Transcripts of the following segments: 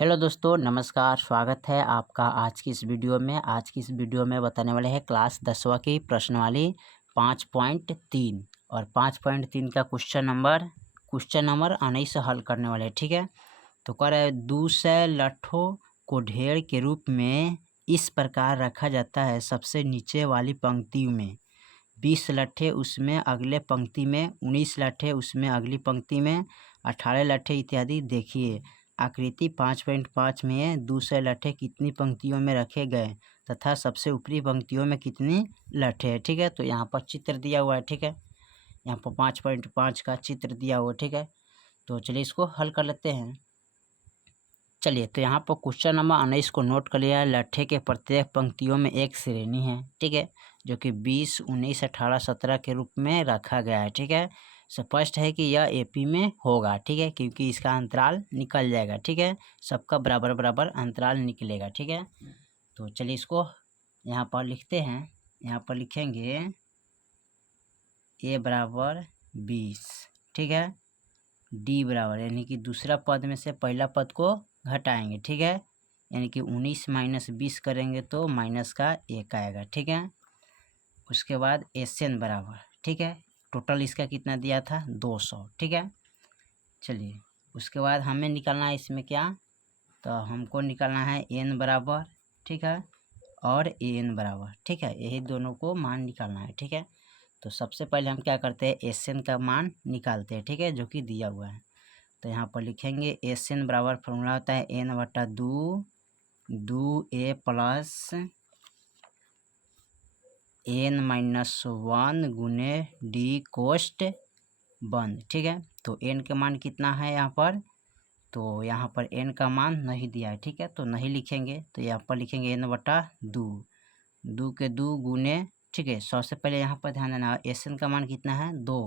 Hello दोस्तों, नमस्कार। स्वागत है आपका आज की इस वीडियो में। आज की इस वीडियो में बताने वाले हैं क्लास 10वीं की प्रश्नावली 5.3 और 5.3 का क्वेश्चन नंबर 19 हल करने वाले हैं। ठीक है, तो कह रहे हैं 200 लट्ठों को ढेर के रूप में इस प्रकार रखा जाता है। सबसे नीचे वाली पंक्ति में 20 लट्ठे, उसमें अगले पंक्ति में 19 लट्ठे, उसमें अगली पंक्ति में 18 लट्ठे इत्यादि। देखिए आकृति 5.5 में 200 लट्ठे कितनी पंक्तियों में रखे गए तथा सबसे ऊपरी पंक्तियों में कितनी लट्ठे हैं। ठीक है, तो यहाँ पर चित्र दिया हुआ है। ठीक है, यहाँ पर 5.5 का चित्र दिया हुआ है। ठीक है, तो चलिए इसको हल कर लेते हैं। चलिए, तो यहाँ पर क्वेश्चन नंबर 19 को नोट कर लिया। लट्ठे के प्रत्येक पंक्तियों में एक श्रेणी है। ठीक है, जो कि 20, 19, 18, 17 के रूप में रखा गया है। ठीक है, स्पष्ट है कि यह एपी में होगा। ठीक है, क्योंकि इसका अंतराल निकल जाएगा। ठीक है, सबका बराबर बराबर अंतराल निकलेगा। ठीक है, तो चलिए इसको यहाँ पर लिखते हैं। यहाँ पर लिखेंगे ए बराबर 20। ठीक है, डी बराबर, यानी कि दूसरा पद में से पहला पद को घटाएंगे। ठीक है, यानी कि 19 - 20 करेंगे तो माइनस का 1 आएगा। ठीक है, उसके बाद एसएन बराबर, ठीक है, टोटल इसका कितना दिया था 200। ठीक है, चलिए उसके बाद हमें निकालना है इसमें क्या, तो हमको निकालना है एन बराबर, ठीक है, और ए एन बराबर। ठीक है, यही दोनों को मान निकालना है। ठीक है, तो सबसे पहले हम क्या करते हैं, एस एन का मान निकालते हैं। ठीक है, जो कि दिया हुआ है। तो यहाँ पर लिखेंगे एस एन बराबर फॉर्मूला होता है एन बटा दो ए प्लस n-1 गुने डी कोस्ट बंद। ठीक है, तो n का मान कितना है यहाँ पर, तो यहाँ पर n का मान नहीं दिया है। ठीक है, तो नहीं लिखेंगे, तो यहाँ पर लिखेंगे n बटा दो के 2 गुने। ठीक है, सबसे पहले यहाँ पर ध्यान देना, एस एन का मान कितना है 2,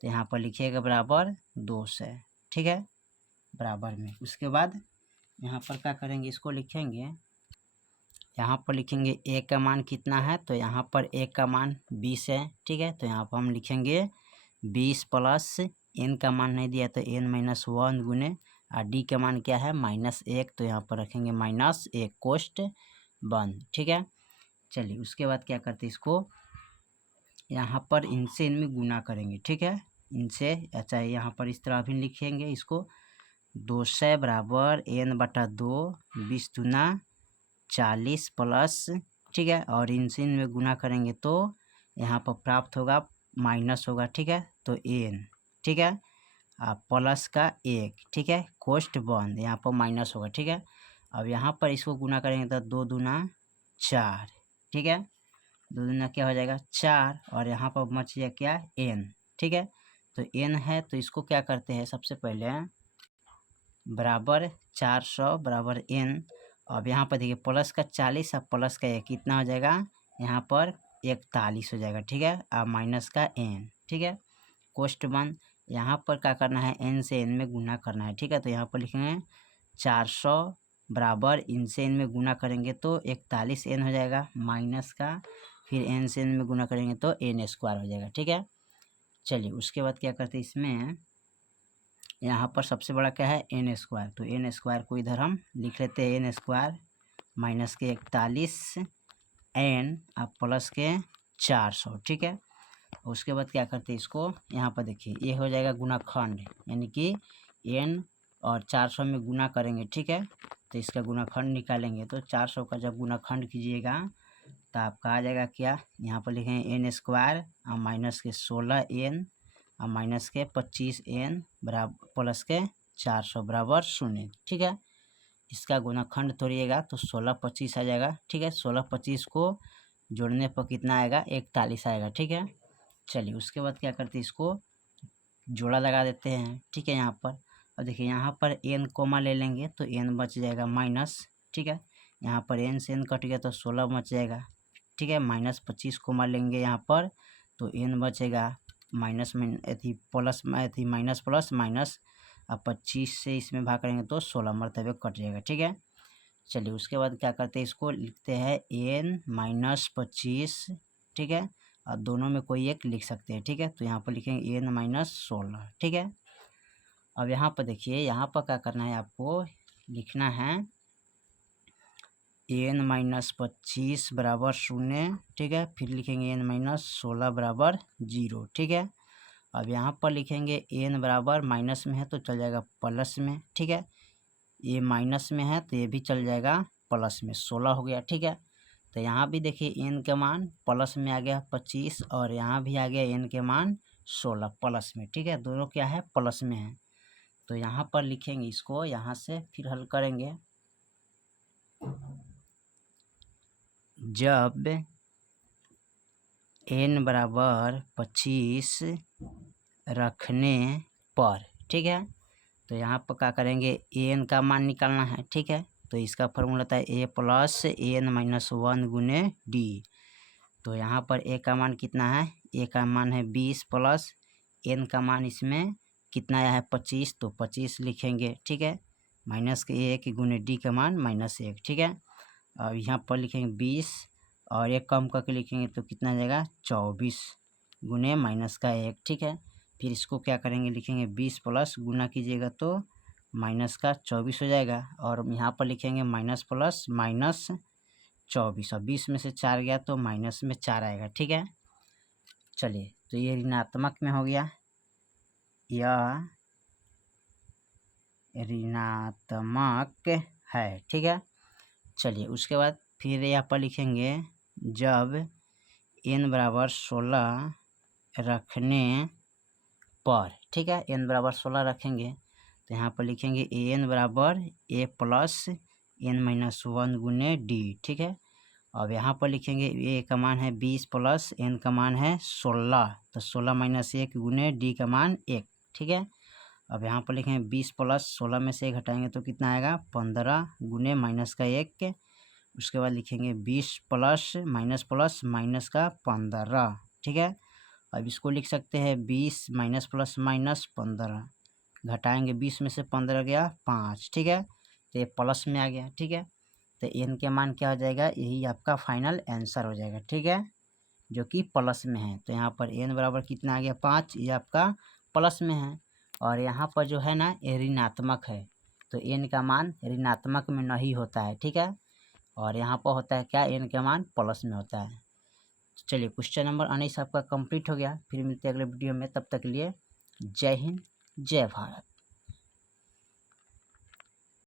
तो यहाँ पर लिखिएगा बराबर 2 से। ठीक है, बराबर में उसके बाद यहाँ पर क्या करेंगे, इसको लिखेंगे। यहाँ पर लिखेंगे ए का मान कितना है, तो यहाँ पर ए का मान 20 है। ठीक है, तो यहाँ पर हम लिखेंगे 20 प्लस एन का मान नहीं दिया तो n-1 गुने, और डी का मान क्या है -1, तो यहाँ पर रखेंगे -1 कोष्ट बंद। ठीक है, चलिए उसके बाद क्या करते हैं, इसको यहाँ पर इनसे इनमें गुना करेंगे। ठीक है, इनसे, अच्छा यहाँ पर इस तरह भी लिखेंगे इसको, 200 बराबर n बटा 2, 20 दूना 40 प्लस, ठीक है, और इनसे इनमें गुना करेंगे तो यहाँ पर प्राप्त होगा माइनस होगा। ठीक है, तो एन, ठीक है, प्लस का 1, ठीक है, कोष्ट बंद, यहाँ पर माइनस होगा। ठीक है, अब यहाँ पर इसको गुना करेंगे तो 2 दूना 4, ठीक है, 2 दूना क्या हो जाएगा 4, और यहाँ पर बच गया क्या एन। ठीक है, तो एन है, तो इसको क्या करते हैं, सबसे पहले बराबर 400 बराबर एन। अब यहाँ पर देखिए प्लस का 40 और प्लस का 1 कितना हो जाएगा, यहाँ पर 41 हो जाएगा। ठीक है, और माइनस का एन। ठीक है, कोष्ट बंद, यहाँ पर क्या करना है, एन से एन में गुना करना है। ठीक है, तो यहाँ पर लिखेंगे 400 बराबर इन से एन में गुना करेंगे तो 41 एन हो जाएगा, माइनस का फिर एन से एन में गुना करेंगे तो एन स्क्वायर हो जाएगा। ठीक है, चलिए उसके बाद क्या करते हैं, इसमें यहाँ पर सबसे बड़ा क्या है एन स्क्वायर, तो एन स्क्वायर को इधर हम लिख लेते हैं, एन स्क्वायर माइनस के 41 एन अब प्लस के 400। ठीक है, उसके बाद क्या करते हैं, इसको यहाँ पर देखिए ये हो जाएगा गुणाखंड, यानी कि एन और 400 में गुना करेंगे। ठीक है, तो इसका गुणाखंड निकालेंगे, तो 400 का जब गुणाखंड कीजिएगा तो आपका आ जाएगा क्या, यहाँ पर लिखेंगे एन स्क्वायर और माइनस के 16 एन और माइनस के 25 एन बराबर प्लस के 400 बराबर 0। ठीक है, इसका गुणाखंड तोड़िएगा तो 16 25 आ जाएगा। ठीक है, 16 25 को जोड़ने पर कितना आएगा 41 आएगा। ठीक है, चलिए उसके बाद क्या करते हैं, इसको जोड़ा लगा देते हैं। ठीक है, यहाँ पर अब देखिए यहाँ पर एन कोमा ले लेंगे तो एन बच जाएगा माइनस। ठीक है, यहाँ पर एन से एन कट गया तो 16 बच जाएगा। ठीक है, -25 कोमा लेंगे यहाँ पर तो एन बचेगा minus plus minus plus minus, अब 25 से इसमें भाग करेंगे तो 16 मरतबे कट जाएगा। ठीक है, चलिए उसके बाद क्या करते हैं, इसको लिखते हैं n-25। ठीक है, और दोनों में कोई एक लिख सकते हैं। ठीक है, तो यहाँ पर लिखेंगे n-16। ठीक है, अब यहाँ पर देखिए, यहाँ पर क्या करना है आपको, लिखना है n माइनस 25 बराबर 0, ठीक है। फिर लिखेंगे n माइनस 16 बराबर 0, ठीक है। अब यहाँ पर लिखेंगे n बराबर माइनस में है तो चल जाएगा प्लस में, ठीक है। ये माइनस में है तो ये भी चल जाएगा प्लस में, 16 हो गया, ठीक है। तो यहाँ भी देखिए n के मान प्लस में आ गया 25 और यहाँ भी आ गया n के मान 16 प्लस में, ठीक है। दोनों क्या है, प्लस में है। तो यहाँ पर लिखेंगे इसको, यहाँ से फिर हल करेंगे। जब n बराबर 25 रखने पर, ठीक है, तो यहाँ पर क्या करेंगे, n का मान निकालना है, ठीक है। तो इसका फॉर्मूला होता है a प्लस n माइनस 1 गुने d। तो यहाँ पर a का मान कितना है, a का मान है 20 प्लस n का मान इसमें कितना आया है 25, तो 25 लिखेंगे, ठीक है। माइनस के 1 गुने d का मान -1, ठीक है। अब यहाँ पर लिखेंगे 20 और एक कम करके लिखेंगे तो कितना आ जाएगा 24 गुने माइनस का 1, ठीक है। फिर इसको क्या करेंगे, लिखेंगे 20 प्लस गुना कीजिएगा तो माइनस का 24 हो जाएगा। और यहाँ पर लिखेंगे माइनस प्लस माइनस 24 और 20 में से 4 गया तो माइनस में 4 आएगा, ठीक है। चलिए, तो ये ऋणात्मक में हो गया, यह ऋणात्मक है, ठीक है। चलिए, उसके बाद फिर यहाँ पर लिखेंगे जब n बराबर 16 रखने पर, ठीक है। n बराबर 16 रखेंगे तो यहाँ पर लिखेंगे an बराबर a प्लस n माइनस 1 गुने d, ठीक है। अब यहाँ पर लिखेंगे a का मान है 20 प्लस n का मान है 16, तो 16 माइनस 1 गुने d का मान 1, ठीक है। अब यहाँ पर लिखेंगे 20 प्लस 16 में से 1 घटाएंगे तो कितना आएगा 15 गुने माइनस का 1। उसके बाद लिखेंगे 20 प्लस माइनस का 15, ठीक है। अब इसको लिख सकते हैं 20 माइनस प्लस माइनस 15, घटाएंगे 20 में से 15 गया 5, ठीक है। तो ये प्लस में आ गया, ठीक है। तो n के मान क्या हो जाएगा, यही आपका फाइनल आंसर हो जाएगा, ठीक है, जो कि प्लस में है। तो यहाँ पर n बराबर कितना आ गया 5, ये आपका प्लस में है। और यहाँ पर जो है ना ये ऋणात्मक है, तो n का मान ऋणात्मक में नहीं होता है, ठीक है। और यहाँ पर होता है क्या, n का मान प्लस में होता है। चलिए, क्वेश्चन नंबर 19 आपका कंप्लीट हो गया। फिर मिलते हैं अगले वीडियो में, तब तक के लिए जय हिंद, जय भारत।